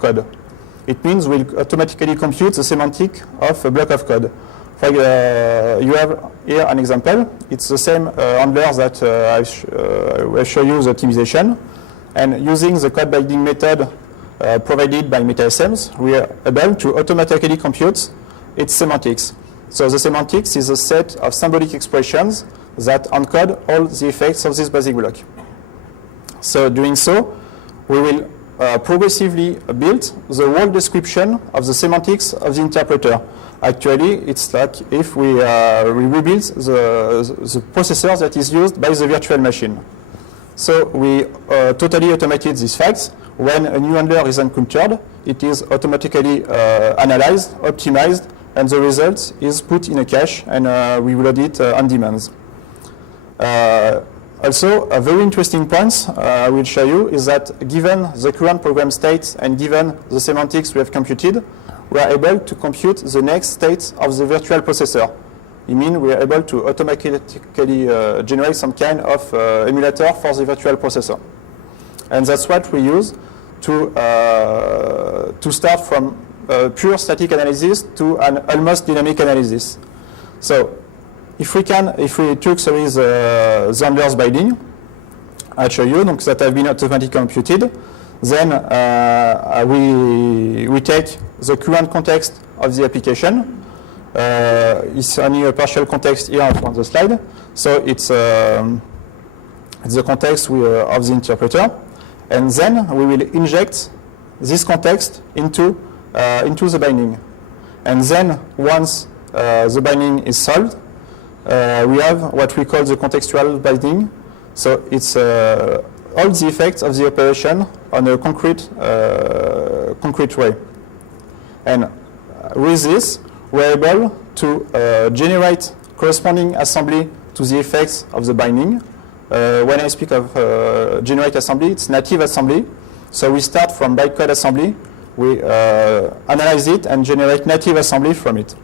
code. It means we'll automatically compute the semantic of a block of code. You have here an example. It's the same handler that I will show you the optimization. And using the code binding method provided by Metasm, we are able to automatically compute its semantics. So the semantics is a set of symbolic expressions that encode all the effects of this basic block. So doing so, we will progressively build the whole description of the semantics of the interpreter. Actually, it's like if we rebuild the processor that is used by the virtual machine. So we totally automated these facts. When a new handler is encountered, it is automatically analyzed, optimized, and the result is put in a cache, and we load it on demand. Also, a very interesting point I will show you is that given the current program state and given the semantics we have computed, we are able to compute the next state of the virtual processor. It means we are able to automatically generate some kind of emulator for the virtual processor. And that's what we use to start from pure static analysis to an almost dynamic analysis. So if we took the handler's binding, I'll show you, that have been automatically computed, then we take the current context of the application. It's only a partial context here on the slide. So it's the context of the interpreter. And then we will inject this context into the binding. And then once the binding is solved, we have what we call the contextual binding. So it's all the effects of the operation on a concrete way. And with this, we're able to generate corresponding assembly to the effects of the binding. When I speak of generate assembly, it's native assembly. So we start from bytecode assembly, we analyze it and generate native assembly from it.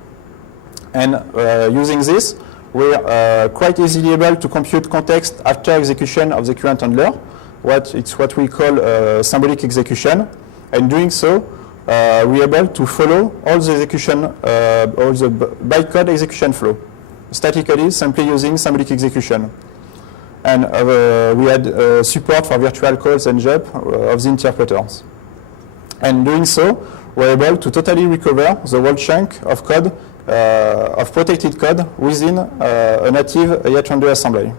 And using this, we're quite easily able to compute context after execution of the current handler. It's what we call symbolic execution. And doing so, we're able to follow all the execution, all the bytecode execution flow, statically, simply using symbolic execution. And we had support for virtual calls and jump of the interpreters. And doing so, we're able to totally recover the whole chunk of code, of protected code within a native HITB assembly.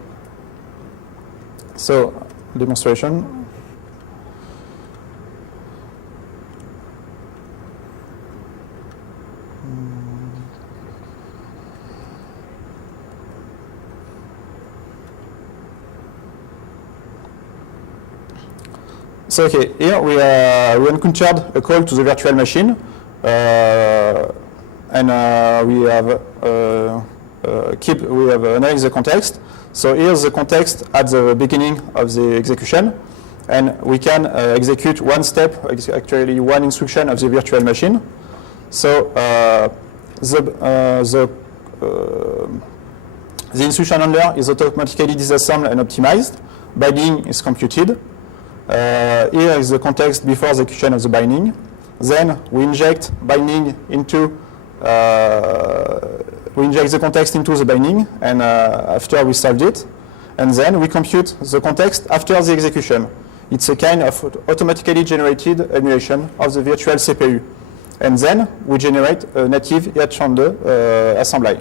So, demonstration. So okay, here we encountered a call to the virtual machine, and we have analyzed the context. So here's the context at the beginning of the execution, and we can execute one step, actually one instruction of the virtual machine. So the instruction handler is automatically disassembled and optimized. Binding is computed. Here is the context before execution of the binding. Then we inject binding into, we inject the context into the binding, and after we solved it, and then we compute the context after the execution. It's a kind of automatically generated emulation of the virtual CPU. And then we generate a native HITB assembly.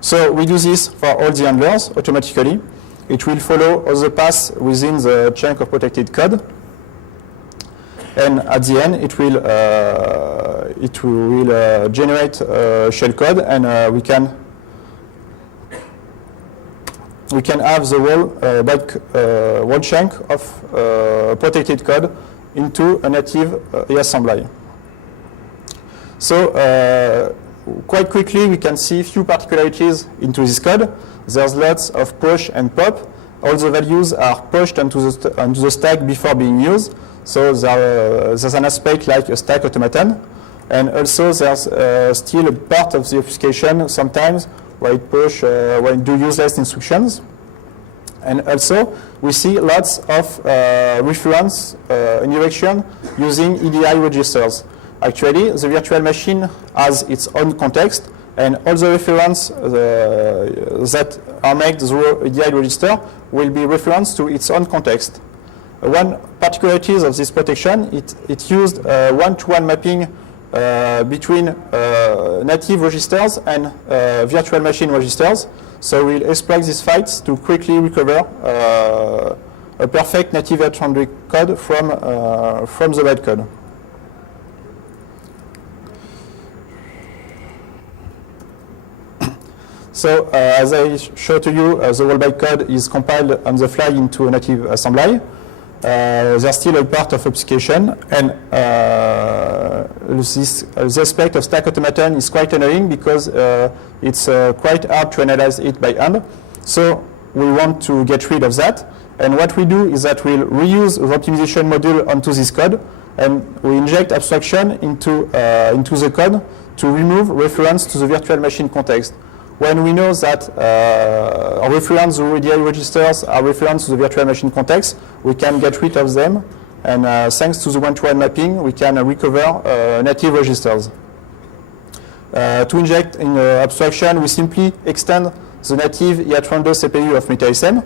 So we do this for all the handlers automatically. It will follow all the paths within the chunk of protected code. And at the end, it will generate shell code, and we can have the whole chunk of protected code into a native assembly. So quite quickly, we can see a few particularities into this code. There's lots of push and pop. All the values are pushed onto the stack before being used. So there's an aspect like a stack automaton. And also there's still a part of the obfuscation sometimes where it do useless instructions. And also, we see lots of reference indirection using EDI registers. Actually, the virtual machine has its own context, and all the references that are made through EDI register will be referenced to its own context. One particularity of this protection, it used one-to-one mapping between native registers and virtual machine registers. So we'll exploit these fights to quickly recover a perfect native electronic code from the bytecode. So as I showed to you, the whole bytecode is compiled on the fly into a native assembly. There's still a part of obfuscation, and the aspect of stack automaton is quite annoying because it's quite hard to analyze it by hand. So we want to get rid of that. And what we do is that we'll reuse the optimization module onto this code, and we inject abstraction into the code to remove reference to the virtual machine context. When we know that our reference to EDI registers are reference to the virtual machine context, we can get rid of them, and thanks to the one-to-one mapping, we can recover native registers. To inject in abstraction, we simply extend the native EAT-Rondo CPU of Metasm,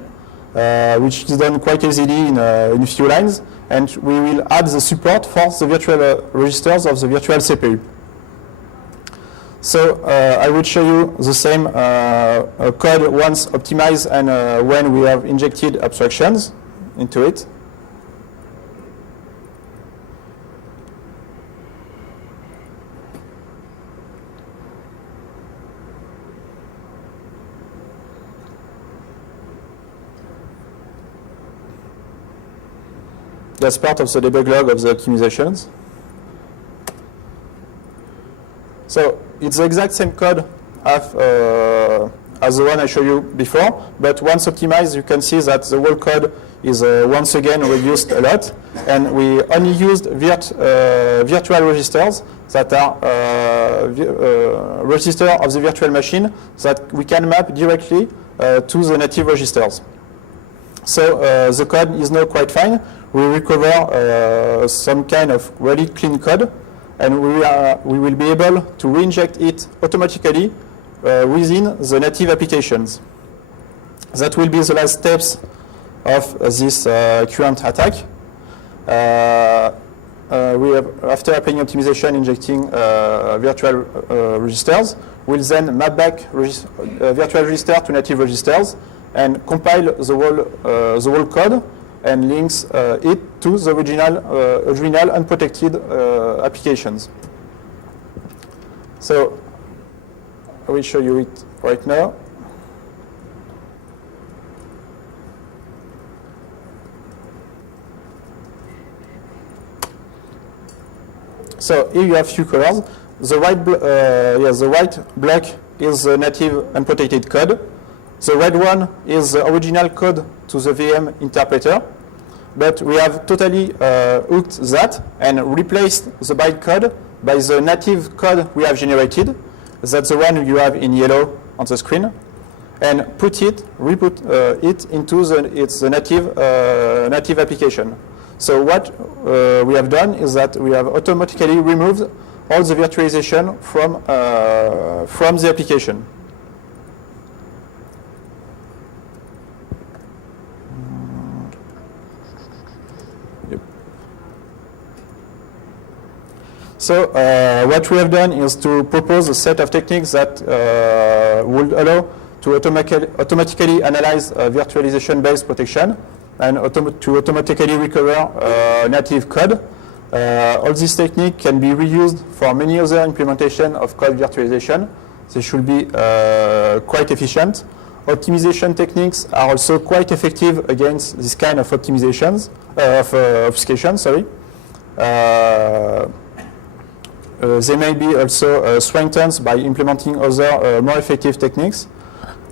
which is done quite easily in a few lines, and we will add the support for the virtual registers of the virtual CPU. So I will show you the same code once optimized and when we have injected abstractions into it. That's part of the debug log of the optimizations. So it's the exact same code as the one I showed you before, but once optimized, you can see that the whole code is once again reduced a lot, and we only used virtual registers that are register of the virtual machine that we can map directly to the native registers. So the code is now quite fine. We recover some kind of really clean code, and we will be able to reinject it automatically within the native applications. That will be the last steps of this current attack. We have, after applying optimization, injecting virtual registers, we'll then map back virtual register to native registers and compile the whole code and links it to the original unprotected applications. So I will show you it right now. So here you have few colors. The white block is the native unprotected code. The red one is the original code to the VM interpreter, but we have totally hooked that and replaced the bytecode by the native code we have generated. That's the one you have in yellow on the screen, and re-put it into the native application. So what we have done is that we have automatically removed all the virtualization from the application. So what we have done is to propose a set of techniques that would allow to automatically analyze virtualization-based protection and to automatically recover native code. All these techniques can be reused for many other implementations of code virtualization. They should be quite efficient. Optimization techniques are also quite effective against this kind of optimizations, obfuscation, sorry. They may be also strengthened by implementing other more effective techniques.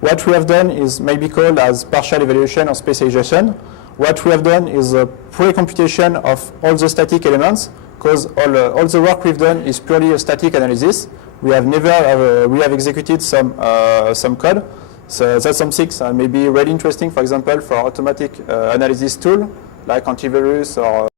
What we have done is maybe called as partial evaluation or specialization. What we have done is a pre-computation of all the static elements, because all the work we've done is purely a static analysis. We have executed some code. So that's something maybe really interesting, for example, for automatic analysis tool like antivirus or